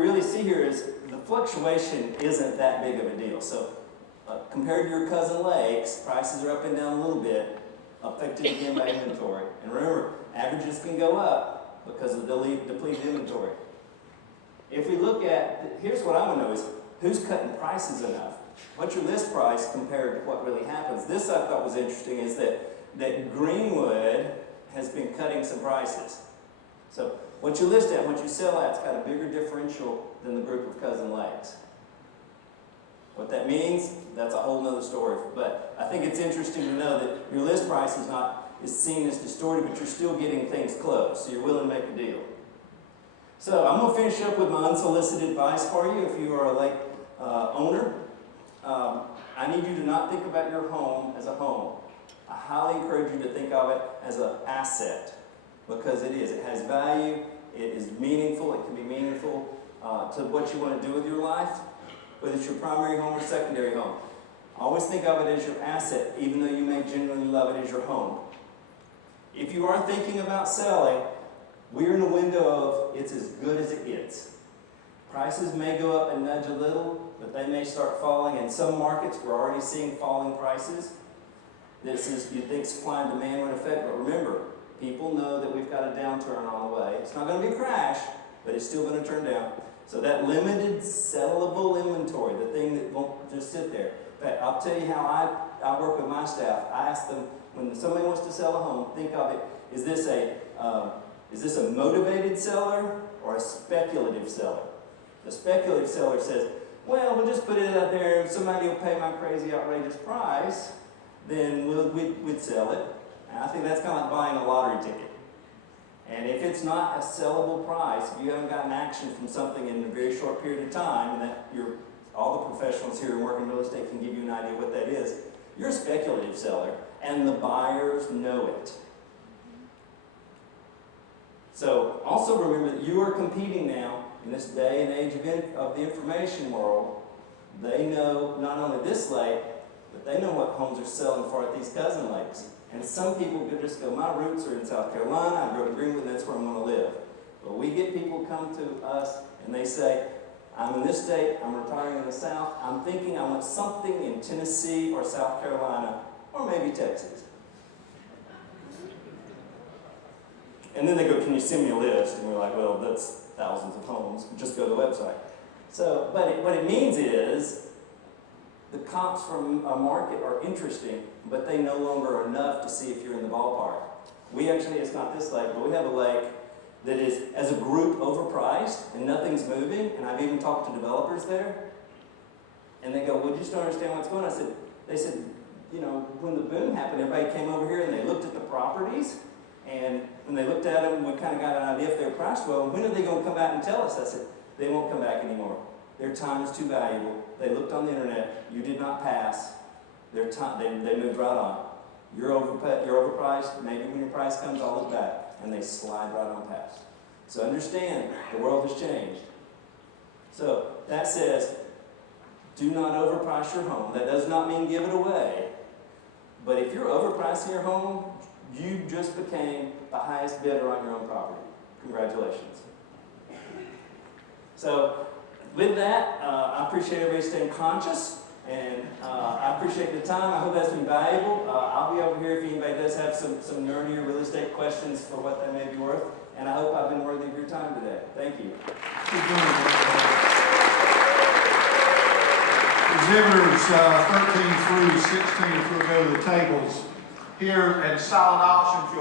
really see here is the fluctuation isn't that big of a deal. So compared to your cousin lakes, prices are up and down a little bit, affected again by inventory. And remember, averages can go up because of depleted inventory. If we look at, here's what I want to know is, who's cutting prices enough? What's your list price compared to what really happens? This I thought was interesting is that Greenwood has been cutting some prices. So what you list at, what you sell at's got a bigger differential than the group of cousin lakes. What that means, that's a whole nother story. But I think it's interesting to know that your list price is seen as distorted, but you're still getting things close, so you're willing to make a deal. So I'm going to finish up with my unsolicited advice for you if you are a lake owner. I need you to not think about your home as a home. I highly encourage you to think of it as an asset, because it is. It has value, it is meaningful, it can be meaningful to what you want to do with your life, whether it's your primary home or secondary home. Always think of it as your asset, even though you may genuinely love it as your home. If you are thinking about selling, we're in a window of it's as good as it gets. Prices may go up and nudge a little, but they may start falling. In some markets, we're already seeing falling prices. This is, you think supply and demand would affect, but remember, people know that we've got a downturn on the way. It's not going to be a crash, but it's still going to turn down. So that limited sellable inventory, the thing that won't just sit there. In fact, I'll tell you how I work with my staff. I ask them, when somebody wants to sell a home, think of it, is this a motivated seller or a speculative seller? The speculative seller says, well, we'll just put it out there, if somebody will pay my crazy, outrageous price, then we'd sell it. And I think that's kind of like buying a lottery ticket. And if it's not a sellable price, if you haven't gotten action from something in a very short period of time, and that all the professionals here who work in real estate can give you an idea what that is, you're a speculative seller, and the buyers know it. So also remember that you are competing now in this day and age of the information world. They know not only this lake, but they know what homes are selling for at these cousin lakes. And some people could just go, my roots are in South Carolina, I grew up in Greenwood, and that's where I'm going to live. But we get people come to us and they say, I'm in this state, I'm retiring in the South, I'm thinking I want something in Tennessee or South Carolina, or maybe Texas. And then they go, can you send me a list? And we're like, well, that's thousands of homes, just go to the website. So, but what it means is, the comps from a market are interesting, but they no longer are enough to see if you're in the ballpark. We actually, it's not this lake, but we have a lake that is, as a group, overpriced, and nothing's moving, and I've even talked to developers there, and they go, well, you just don't understand what's going on. They said, you know, when the boom happened, everybody came over here and they looked at the properties, and when they looked at them, we kind of got an idea if they were priced well. When are they going to come back and tell us? I said, they won't come back anymore. Their time is too valuable. They looked on the internet. You did not pass. Their time, they moved right on. You're overpriced. Maybe when your price comes, all is back. And they slide right on past. So understand, the world has changed. So that says, do not overprice your home. That does not mean give it away. But if you're overpricing your home, you just became the highest bidder on your own property. Congratulations. So with that, I appreciate everybody staying conscious, and I appreciate the time. I hope that's been valuable. I'll be over here if anybody does have some nerdier real estate questions for what that may be worth, and I hope I've been worthy of your time today. Thank you. Exhibitors 13 through 16, if we'll go to the tables here at silent auction.